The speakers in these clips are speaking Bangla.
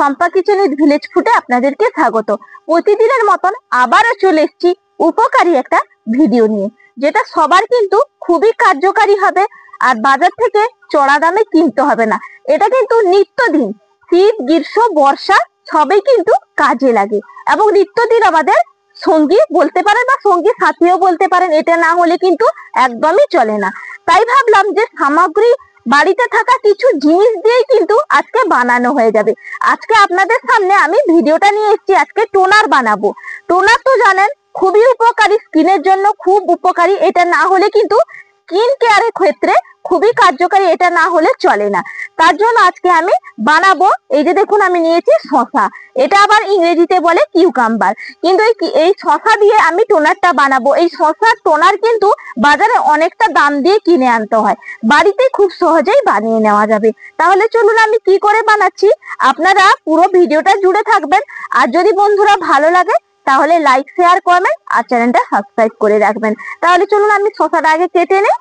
শম্পা কিচেন উইথ ভিলেজ ফুডে আপনাদেরকে স্বাগত। প্রতিদিনের মতন আবারও চলে এসেছি উপকারী একটা ভিডিও নিয়ে, যেটা সবার কিন্তু খুবই কার্যকারী হবে আর বাজার থেকে চড়া দামে কিনতে হবে না। এটা কিন্তু নিত্যদিন শীত গ্রীষ্ম বর্ষা সবই কিন্তু কাজে লাগে এবং নিত্যদিন আমাদের সঙ্গী বলতে পারেন বা সঙ্গী সাথীও বলতে পারেন। এটা না হলে কিন্তু একদমই চলে না। তাই ভাবলাম যে সামগ্রী বাড়িতে থাকা কিছু জিনিস দিয়েই কিন্তু আজকে বানানো হয়ে যাবে। আজকে আপনাদের সামনে আমি ভিডিওটা নিয়ে এসেছি, আজকে টোনার বানাবো। টোনার তো জানেন খুবই উপকারী, স্কিনের জন্য খুব উপকারী। এটা না হলে কিন্তু স্কিন কেয়ারের ক্ষেত্রে খুবই কার্যকারী, এটা না হলে চলে না। তার জন্য আজকে আমি বানাবো। এই যে দেখুন আমি নিয়েছি শসা, এটা আবার ইংরেজিতে বলে কিউকাম্বার, কিন্তু এই শসা দিয়ে আমি টোনারটা বানাবো। এই শসার টোনার কিন্তু বাজারে অনেকটা দাম দিয়ে কিনে আনতে হয়, বাড়িতে খুব সহজেই বানিয়ে নেওয়া যাবে। তাহলে চলুন আমি কি করে বানাচ্ছি আপনারা পুরো ভিডিওটা জুড়ে থাকবেন। আর যদি বন্ধুরা ভালো লাগে তাহলে লাইক শেয়ার কমেন্ট আর চ্যানেলটা সাবস্ক্রাইব করে রাখবেন। তাহলে চলুন আমি শসাটা আগে কেটে নেই।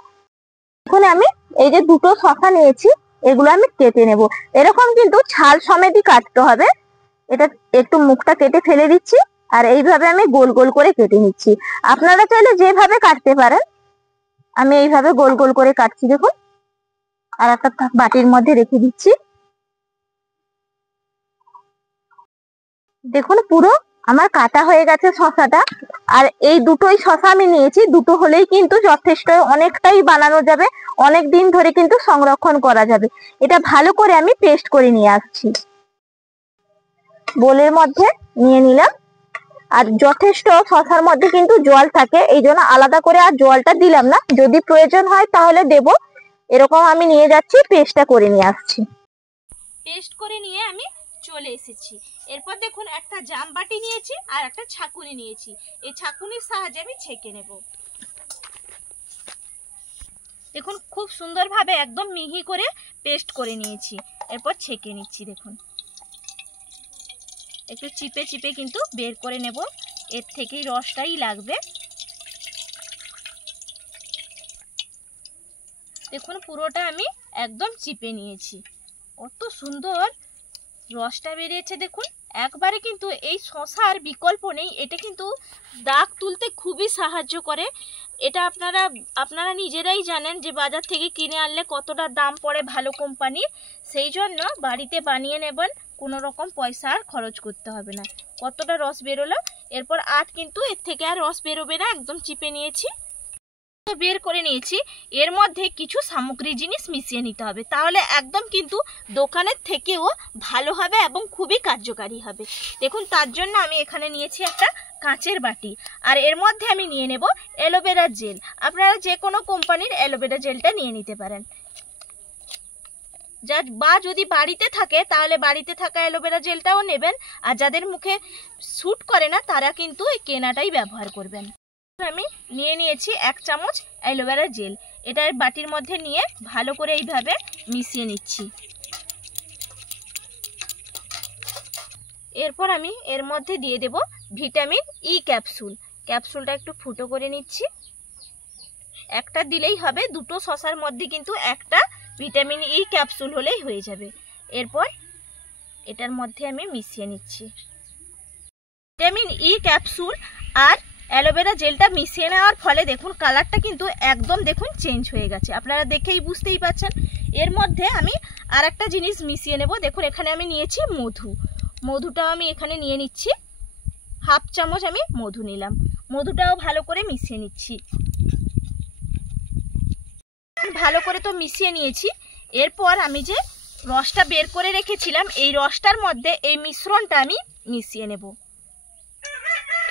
এখন আমি এই যে দুটো শসা নিয়েছি, এগুলো আমি কেটে নেব। এরকম কিন্তু ছাল সমেতই কাটতে হবে। এটা একটু মুখটা কেটে ফেলে দিচ্ছি আর এইভাবে আমি গোল গোল করে কেটে নিচ্ছি। আপনারা চাইলে যেভাবে কাটতে পারেন, আমি এইভাবে গোল গোল করে কাটছি দেখুন। আর একটা বাটির মধ্যে রেখে দিচ্ছি। দেখুন পুরো আমার কাটা হয়ে গেছে শসাটা। আর এই দুটোই শসা আমি নিয়েছি, দুটো হলেই কিন্তু যথেষ্ট, অনেকটাই বানানো যাবে, অনেক দিন ধরে কিন্তু সংরক্ষণ করা যাবে। এটা ভালো করে আমি পেস্ট করে নিয়ে আসছি। বোলের মধ্যে নিয়ে নিলাম। আর যথেষ্ট শসার মধ্যে কিন্তু জল থাকে, এই জন্য আলাদা করে আর জলটা দিলাম না, যদি প্রয়োজন হয় তাহলে দেব। এরকম আমি নিয়ে যাচ্ছি, পেস্টটা করে নিয়ে আসছি। পেস্ট করে নিয়ে আমি চলে এসেছি। এরপর দেখুন একটা জাম বাটি নিয়েছি আর একটা ছাঁকুনি নিয়েছি। এই ছাঁকুনির সাহায্যে আমি ছেঁকে নেব। দেখুন খুব সুন্দরভাবে একদম মিহি করে পেস্ট করে নিয়েছি। এরপর ছেঁকে নিচ্ছি। দেখুন একটু চিপে চিপে কিন্তু বের করে নেব, এর থেকেই রসটাই লাগবে। দেখুন পুরোটা আমি একদম চিপে নিয়েছি। কত সুন্দর রসটা বেরিয়েছে দেখুন। একবারে কিন্তু এই শসার বিকল্প নেই, এটা কিন্তু দাগ তুলতে খুবই সাহায্য করে। এটা আপনারা নিজেরাই জানেন যে বাজার থেকে কিনে আনলে কতটা দাম পড়ে ভালো কোম্পানির। সেই জন্য বাড়িতে বানিয়ে নেবেন, কোনো রকম পয়সা আর খরচ করতে হবে না। কতটা রস বেরোলো। এরপর কিন্তু এর থেকে আর রস বেরোবে না, একদম চিপে নিয়েছি, বের করে নিয়েছি। এর মধ্যে কিছু সামগ্রী জিনিস মিশিয়ে নিতে হবে, তাহলে একদম কিন্তু দোকানের থেকেও ভালো হবে এবং খুবই কার্যকারী হবে। দেখুন তার জন্য আমি এখানে নিয়েছি একটা কাঁচের বাটি, আর এর মধ্যে আমি নিয়ে নেব অ্যালোভেরা জেল। আপনারা যে কোনো কোম্পানির অ্যালোভেরা জেলটা নিয়ে নিতে পারেন, বা যদি বাড়িতে থাকে তাহলে বাড়িতে থাকা অ্যালোভেরা জেলটাও নেবেন। আর যাদের মুখে স্যুট করে না তারা কিন্তু এই কেনাটাই ব্যবহার করবেন। আমি নিয়ে নিয়েছি 1 চামচ অ্যালোভেরা জেল। এটা বাটির মধ্যে নিয়ে ভালো করে এইভাবে মিশিয়ে নিচ্ছি। এরপর আমি এর মধ্যে দিয়ে দেব ভিটামিন ই ক্যাপসুল। ক্যাপসুলটা একটু ফুটো করে নিচ্ছি। একটা দিলেই হবে, দুটো শসার মধ্যে কিন্তু একটা ভিটামিন ই ক্যাপসুল হলেই হয়ে যাবে। এরপর এটার মধ্যে আমি মিশিয়ে নিচ্ছি। ভিটামিন ই ক্যাপসুল আর অ্যালোভেরা জেলটা মিশিয়ে নেওয়ার ফলে দেখুন কালারটা কিন্তু একদম দেখুন চেঞ্জ হয়ে গেছে, আপনারা দেখেই বুঝতেই পারছেন। এর মধ্যে আমি আর একটা জিনিস মিশিয়ে নেব। দেখুন এখানে আমি নিয়েছি মধু। মধুটাও আমি এখানে নিয়ে নিচ্ছি। 1/2 চামচ আমি মধু নিলাম। মধুটাও ভালো করে মিশিয়ে নিচ্ছি। ভালো করে তো মিশিয়ে নিয়েছি। এরপর আমি যে রসটা বের করে রেখেছিলাম, এই রসটার মধ্যে এই মিশ্রণটা আমি মিশিয়ে নেব।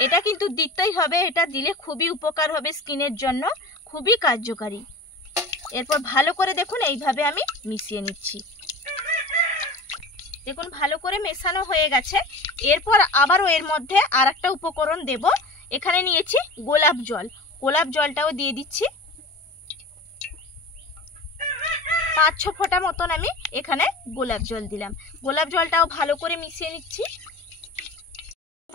এটা কিন্তু দিতেই হবে, এটা দিলে খুবই উপকার হবে, স্কিনের জন্য খুবই কার্যকারী। এরপর ভালো করে দেখুন এইভাবে আমি মিশিয়ে নিচ্ছি। দেখুন ভালো করে মেশানো হয়ে গেছে। এরপর আবারও এর মধ্যে আর একটা উপকরণ দেব। এখানে নিয়েছি গোলাপ জল। গোলাপ জলটাও দিয়ে দিচ্ছি। 5-6 ফোঁটা মতন আমি এখানে গোলাপ জল দিলাম। গোলাপ জলটাও ভালো করে মিশিয়ে নিচ্ছি।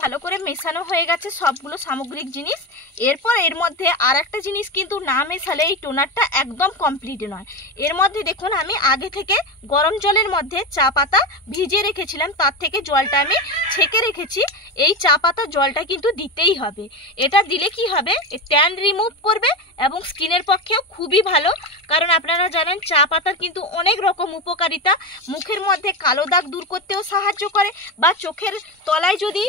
ভালো করে মেশানো হয়ে গেছে সবগুলো সামগ্রিক জিনিস। এরপর এর মধ্যে আর একটা জিনিস কিন্তু না মেশালে এই টোনারটা একদম কমপ্লিট নয়। এর মধ্যে দেখুন আমি আগে থেকে গরম জলের মধ্যে চা পাতা ভিজিয়ে রেখেছিলাম, তার থেকে জলটা আমি ছেঁকে রেখেছি। এই চা পাতার জলটা কিন্তু দিতেই হবে। এটা দিলে কি হবে, ট্যান রিমুভ করবে এবং স্কিনের পক্ষেও খুবই ভালো। কারণ আপনারা জানেন চা পাতার কিন্তু অনেক রকম উপকারিতা। মুখের মধ্যে কালো দাগ দূর করতেও সাহায্য করে, বা চোখের তলায় যদি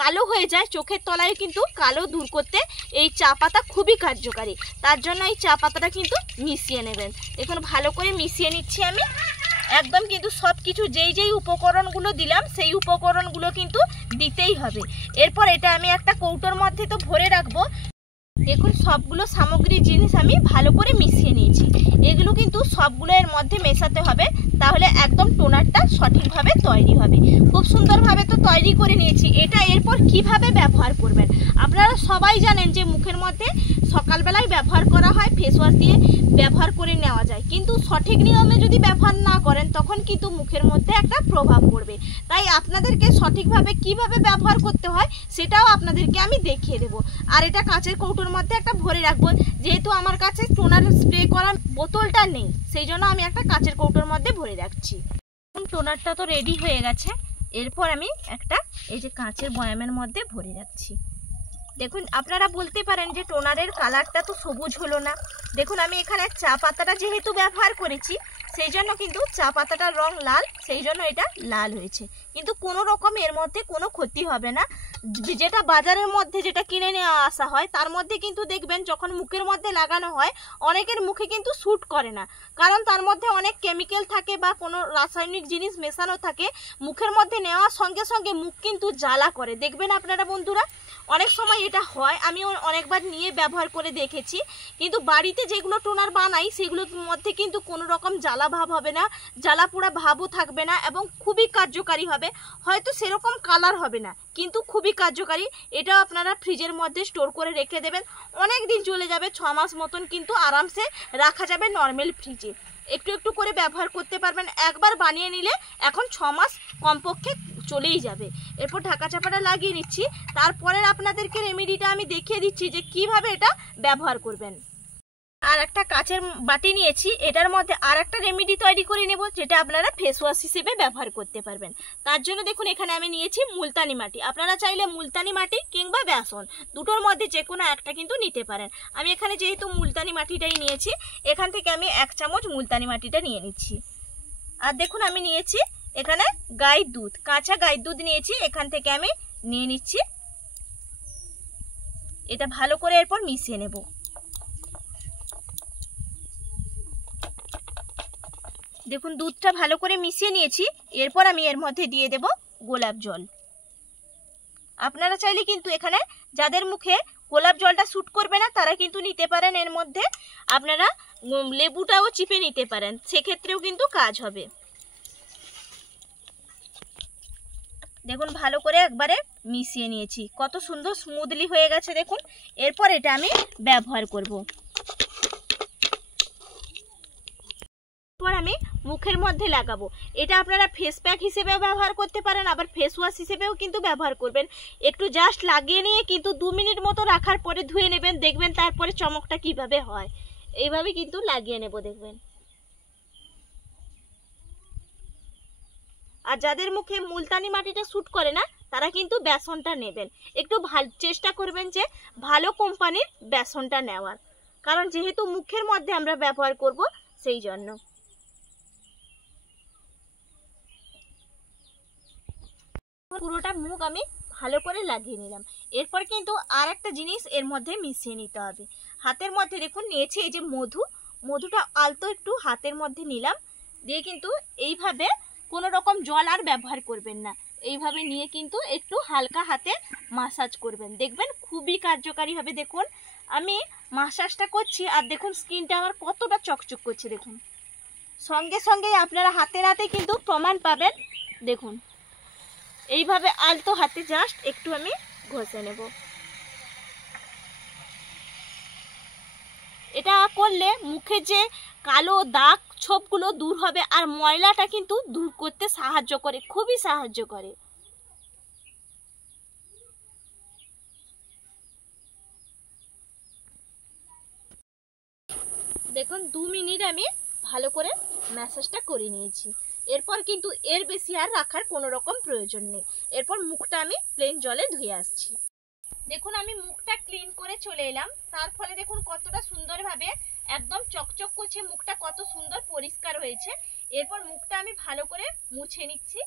কালো হয়ে যায়, চোখের তলায় কিন্তু কালো দূর করতে এই চা পাতা খুবই কার্যকারী। তার জন্য এই চা পাতাটা কিন্তু মিশিয়ে নেবেন। এখন ভালো করে মিশিয়ে নিচ্ছি আমি একদম। কিন্তু সব কিছু যেই উপকরণগুলো দিলাম সেই উপকরণগুলো কিন্তু দিতেই হবে। এরপর এটা আমি একটা কৌটোর মধ্যে তো ভরে রাখবো। দেখুন সবগুলো সামগ্রী জিনিস আমি ভালো করে মিশিয়ে নিয়েছি। এগুলো কিন্তু সবগুলো এর মধ্যে মেশাতে হবে, তাহলে একদম টোনারটা সঠিকভাবে তৈরি হবে। খুব সুন্দরভাবে তো তৈরি করে নিয়েছি। এটা এরপর কিভাবে ব্যবহার করবেন, আপনারা সবাই জানেন যে মুখের মধ্যে সকালবেলায় ব্যবহার করা হয়, ফেস ওয়াশ দিয়ে ব্যবহার করে নেওয়া যায়। কিন্তু সঠিক নিয়মে যদি ব্যবহার না করেন তখন কিন্তু মুখের মধ্যে একটা প্রভাব পড়বে। তাই আপনাদেরকে সঠিকভাবে কিভাবে ব্যবহার করতে হয় সেটাও আপনাদেরকে আমি দেখিয়ে দেবো। আর এটা কাঁচের কৌটোর মধ্যে একটা ভরে রাখবো, যেহেতু আমার কাছে টোনার স্প্রে করার বোতলটা নেই, সেই জন্য আমি একটা কাঁচের কৌটোর মধ্যে ভরে রাখছি। টোনারটা তো রেডি হয়ে গেছে। এরপর আমি একটা এই যে কাঁচের বয়ামের মধ্যে ভরে রাখছি। দেখুন আপনারা বলতে পারেন যে টোনারের কালারটা তো সবুজ হলো না। দেখুন আমি এখানে চা পাতাটা যেহেতু ব্যবহার করেছি সেই জন্য কিন্তু চা পাতাটার রং লাল, সেই জন্য এটা লাল হয়েছে। কিন্তু কোনো রকম এর মধ্যে কোনো ক্ষতি হবে না। যেটা বাজারের মধ্যে যেটা কিনে নিয়ে আসা হয় তার মধ্যে কিন্তু দেখবেন যখন মুখের মধ্যে লাগানো হয় অনেকের মুখে কিন্তু স্যুট করে না, কারণ তার মধ্যে অনেক কেমিক্যাল থাকে বা কোনো রাসায়নিক জিনিস মেশানো থাকে। মুখের মধ্যে নেওয়ার সঙ্গে সঙ্গে মুখ কিন্তু জ্বালা করে, দেখবেন আপনারা বন্ধুরা অনেক সময় এটা হয়। আমিও অনেকবার নিয়ে ব্যবহার করে দেখেছি। কিন্তু বাড়িতে যেগুলো টোনার বানাই সেগুলোর মধ্যে কিন্তু কোনো রকম জ্বালা ভাব হবে না, জ্বালা পোড়া ভাবও থাকবে না এবং খুবই কার্যকারী হবে। হয়তো সেরকম কালার হবে না কিন্তু খুবই কার্যকারী। এটা আপনারা ফ্রিজের মধ্যে স্টোর করে রেখে দেবেন, অনেক দিন চলে যাবে, 6 মাস মতন কিন্তু আরামসে রাখা যাবে নর্মাল ফ্রিজে। একটু একটু করে ব্যবহার করতে পারবেন। একবার বানিয়ে নিলে এখন 6 মাস কমপক্ষে চলেই যাবে। এরপর ঢাকা চাপাটা লাগিয়ে নিচ্ছি। তারপরে আপনাদেরকে রেমেডিটা আমি দেখিয়ে দিচ্ছি যে কিভাবে এটা ব্যবহার করবেন। আর একটা কাচের বাটি নিয়েছি, এটার মধ্যে আর একটা রেমেডি তৈরি করে নেব যেটা আপনারা ফেস ওয়াশ হিসেবে ব্যবহার করতে পারবেন। তার জন্য দেখুন এখানে আমি নিয়েছি মুলতানি মাটি। আপনারা চাইলে মুলতানি মাটি কিংবা বেসন দুটোর মধ্যে যে কোনো একটা কিন্তু নিতে পারেন। আমি এখানে যেহেতু মুলতানি মাটিটাই নিয়েছি, এখান থেকে আমি 1 চামচ মুলতানি মাটিটা নিয়ে নিচ্ছি। আর দেখুন আমি নিয়েছি এখানে গাইর দুধ, কাঁচা গাইর দুধ নিয়েছি, এখান থেকে আমি নিয়ে নিচ্ছি। এটা ভালো করে এরপর মিশিয়ে নেব। দেখুন দুধটা ভালো করে মিশিয়ে নিয়েছি। এরপর আমি এর মধ্যে দিয়ে দেব গোলাপ জল। আপনারা চাইলে কিন্তু এখানে যাদের মুখে গোলাপ জলটা স্যুট করবে না তারা কিন্তু নিতে পারেন। এর মধ্যে আপনারা লেবুটাও চিপে নিতে পারেন, সেক্ষেত্রেও কিন্তু কাজ হবে। দেখুন ভালো করে একবারে মিশিয়ে নিয়েছি, কত সুন্দর স্মুথলি হয়ে গেছে দেখুন। এরপর এটা আমি ব্যবহার করব। আমি মুখের মধ্যে লাগাবো। এটা আপনারা ফেস প্যাক হিসেবে ব্যবহার করতে পারেন, আবার ফেস ওয়াশ হিসেবেও কিন্তু ব্যবহার করবেন। একটু জাস্ট লাগিয়ে নিয়ে কিন্তু 2 মিনিট মতো রাখার পরে ধুয়ে নেবেন, দেখবেন তারপরে চমকটা কিভাবে হয়। এইভাবে কিন্তু লাগিয়ে নেব দেখবেন। আর যাদের মুখে মুলতানি মাটিটা স্যুট করে না তারা কিন্তু বেসনটা নেবেন। একটু চেষ্টা করবেন যে ভালো কোম্পানির বেসনটা নেওয়ার, কারণ যেহেতু মুখের মধ্যে আমরা ব্যবহার করব সেই জন্য। পুরোটা মুখ আমি ভালো করে লাগিয়ে নিলাম। এরপর কিন্তু আর একটা জিনিস এর মধ্যে মিশিয়ে নিতে হবে। হাতের মধ্যে দেখুন নিয়েছি এই যে মধু, মধুটা আলতো একটু হাতের মধ্যে নিলাম, দিয়ে কিন্তু এইভাবে কোনো রকম জল আর ব্যবহার করবেন না। এইভাবে নিয়ে কিন্তু একটু হালকা হাতে মাসাজ করবেন, দেখবেন খুবই কার্যকারী হবে। দেখুন আমি মাসাজটা করছি আর দেখুন স্কিনটা আমার কতটা চকচক করছে। দেখুন সঙ্গে সঙ্গে আপনারা হাতে হাতে কিন্তু প্রমাণ পাবেন। দেখুন এইভাবে আলতো হাতে জাস্ট একটু আমি ঘষে নেব। এটা করলে মুখে যে কালো দাগ ছোপগুলো দূর হবে আর ময়লাটা কিন্তু দূর করতে সাহায্য করে, খুবই সাহায্য করে। দেখুন 2 মিনিট আমি ভালো করে ম্যাসাজটা করে নিয়েছি। এরপর কিন্তু এর বেশি আর রাখার কোনো রকম প্রয়োজন নেই। এরপর মুখটা আমি প্লেন জলে ধুয়ে আসছি। দেখুন আমি মুখটা ক্লিন করে চলে এলাম, তার ফলে দেখুন কতটা সুন্দরভাবে একদম চকচক করছে, মুখটা কত সুন্দর পরিষ্কার হয়েছে। এরপর মুখটা আমি ভালো করে মুছে নিচ্ছি।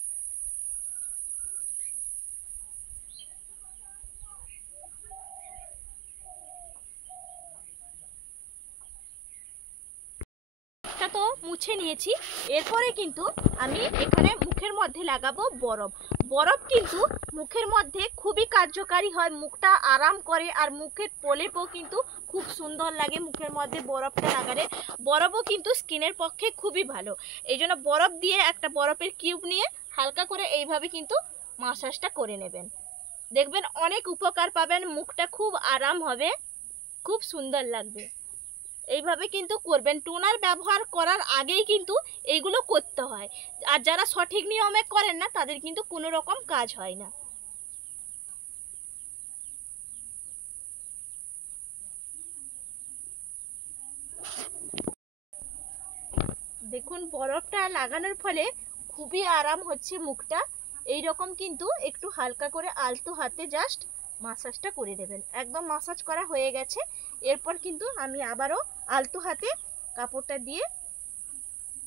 তো মুছে নিয়েছি। এরপরে কিন্তু আমি এখানে মুখের মধ্যে লাগাবো বরফ। বরফ কিন্তু মুখের মধ্যে খুবই কার্যকারী হয়, মুখটা আরাম করে আর মুখের প্রলেপও কিন্তু খুব সুন্দর লাগে মুখের মধ্যে বরফটা লাগালে। বরফও কিন্তু স্কিনের পক্ষে খুবই ভালো। এই জন্য বরফ দিয়ে একটা বরফের কিউব নিয়ে হালকা করে এইভাবে কিন্তু মাসাজটা করে নেবেন, দেখবেন অনেক উপকার পাবেন, মুখটা খুব আরাম হবে, খুব সুন্দর লাগবে। এইভাবে কিন্তু করবেন। টোনার ব্যবহার করার আগেই কিন্তু এইগুলো করতে হয়, আর যারা সঠিক নিয়মে করেন না তাদের কিন্তু কোনো রকম কাজ হয় না। দেখুন বরফটা লাগানোর ফলে খুবই আরাম হচ্ছে মুখটা। এই রকম কিন্তু একটু হালকা করে আলতো হাতে জাস্ট মাসাজটা করে দেবেন। একদম মাসাজ করা হয়ে গেছে। এরপর কিন্তু আমি আবারও আলতো হাতে কাপড়টা দিয়ে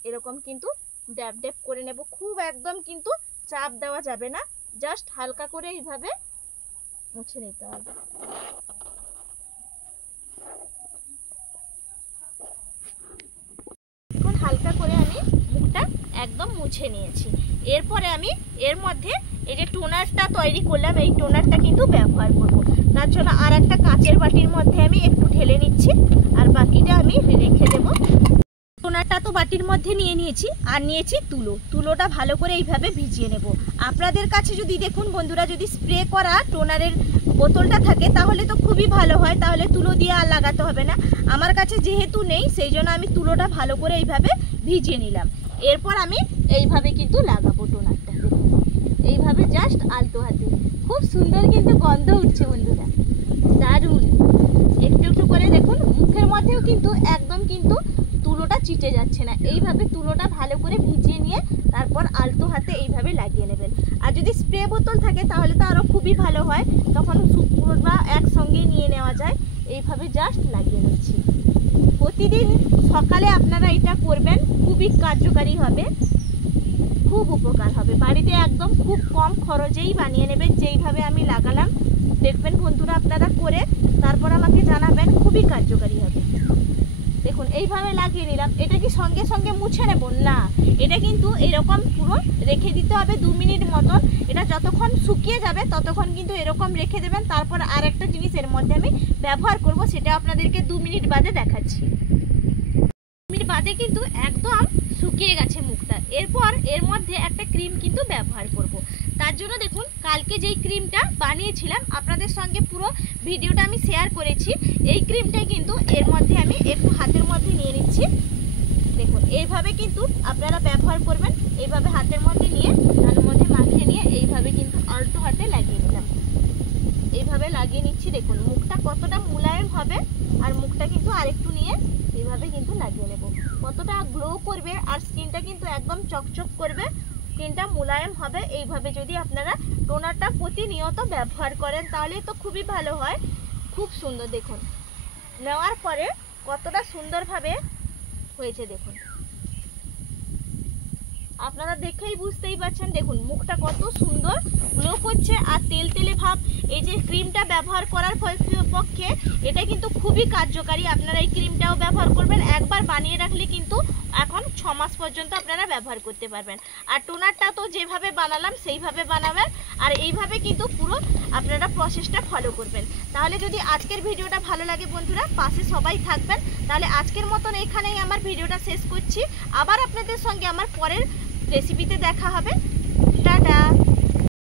এরকম কিন্তু ড্যাব ড্যাব করে নেব। খুব একদম কিন্তু চাপ দেওয়া যাবে না, জাস্ট হালকা করে এইভাবে মুছে নিতে হবে। এখন হালকা করে আমি মুখটা একদম মুছে নিয়েছি। এরপরে আমি এর মধ্যে এই যে টোনারটা তৈরি করলাম, এই টোনারটা কিন্তু ব্যবহার করব। তার জন্য আর একটা কাচের বাটির মধ্যে আমি একটু ঢেলে নিচ্ছি, আর বাকিটা আমি রেখে দেবো। টোনারটা তো বাটির মধ্যে নিয়ে নিয়েছি, আর নিয়েছি তুলোটা ভালো করে এইভাবে ভিজিয়ে নেব। আপনাদের কাছে যদি দেখুন বন্ধুরা, যদি স্প্রে করা টোনারের বোতলটা থাকে তাহলে তো খুবই ভালো হয়, তাহলে তুলো দিয়ে আর লাগাতে হবে না। আমার কাছে যেহেতু নেই সেই জন্য আমি তুলোটা ভালো করে এইভাবে ভিজিয়ে নিলাম। এরপর আমি এইভাবে কিন্তু লাগাবো টোনারটা। এইভাবে জাস্ট আলতো হাতে। খুব সুন্দর কিন্তু গন্ধ উঠছে বন্ধুরা, দারুণ। একটু একটু করে দেখুন মুখের মধ্যেও কিন্তু একদম কিন্তু তুলোটা চিটে যাচ্ছে না। এইভাবে তুলোটা ভালো করে ভিজিয়ে নিয়ে তারপর আলতো হাতে এইভাবে লাগিয়ে নেবেন। আর যদি স্প্রে বোতল থাকে তাহলে তো আরও খুবই ভালো হয়, তখন পুরোটা একসঙ্গে নিয়ে নেওয়া যায়। এইভাবে জাস্ট লাগিয়ে নিচ্ছি। প্রতিদিন সকালে আপনারা এটা করবেন, খুবই কার্যকারী হবে, খুব উপকার হবে। বাড়িতে একদম খুব কম খরচেই বানিয়ে নেবেন যেইভাবে আমি লাগালাম। দেখবেন বন্ধুরা আপনারা করে তারপর আমাকে জানাবেন, খুবই কার্যকারী হবে। দেখুন এইভাবে লাগিয়ে নিলাম। এটা কি সঙ্গে সঙ্গে মুছে নেব না, এটা কিন্তু এরকম পুরো রেখে দিতে হবে 2 মিনিট মতন। এটা যতক্ষণ শুকিয়ে যাবে ততক্ষণ কিন্তু এরকম রেখে দেবেন। তারপর আর একটা জিনিস এর মধ্যে আমি ব্যবহার করব, সেটা আপনাদেরকে 2 মিনিট বাদে দেখাচ্ছি। 2 মিনিট বাদে কিন্তু একদম শুকিয়ে গেছে মুখটা। এরপর এর মধ্যে একটা ক্রিম কিন্তু ব্যবহার করব। তার জন্য দেখুন কালকে যেই ক্রিমটা বানিয়েছিলাম আপনাদের সঙ্গে পুরো ভিডিওটা আমি শেয়ার করেছি, এই ক্রিমটা কিন্তু এর মধ্যে আমি একটু হাতের মধ্যে নিয়ে নিচ্ছি। দেখুন এইভাবে কিন্তু আপনারা ব্যবহার করবেন। এইভাবে হাতের মধ্যে নিয়ে তার মধ্যে মাখিয়ে নিয়ে এইভাবে কিন্তু আলতো হাতে লাগিয়ে নিলাম। এইভাবে লাগিয়ে নিচ্ছি। দেখুন মুখটা কতটা মোলায়েম হবে, আর মুখটা কিন্তু আরেকটু নিয়ে এইভাবে কিন্তু লাগিয়ে নেব। কতটা গ্লো করবে আর স্কিনটা কিন্তু একদম চকচক করবে, স্কিনটা মোলায়েম হবে। এইভাবে যদি আপনারা টোনারটা প্রতিনিয়ত ব্যবহার করেন তাহলে তো খুবই ভালো হয়, খুব সুন্দর। দেখুন নেওয়ার পরে কতটা সুন্দরভাবে হয়েছে, দেখুন আপনারা দেখেই বুঝতেই পারছেন। দেখুন মুখটা কত সুন্দর গ্লো করছে আর তেল তেলে ভাব। এই যে ক্রিমটা ব্যবহার করার পক্ষে এটা কিন্তু খুবই কার্যকারী। আপনারা এই ক্রিমটাও ব্যবহার করবেন, একবার বানিয়ে রাখলে কিন্তু এখন 6 মাস পর্যন্ত আপনারা ব্যবহার করতে পারবেন। আর টোনারটা তো যেভাবে বানালাম সেইভাবে বানাবেন, আর এইভাবে কিন্তু পুরো আপনারা প্রসেসটা ফলো করবেন। তাহলে যদি আজকের ভিডিওটা ভালো লাগে বন্ধুরা, পাশে সবাই থাকবেন। তাহলে আজকের মতন এখানেই আমার ভিডিওটা শেষ করছি। আবার আপনাদের সঙ্গে আমার পরের রেসিপিতে দেখা হবে। টাটা।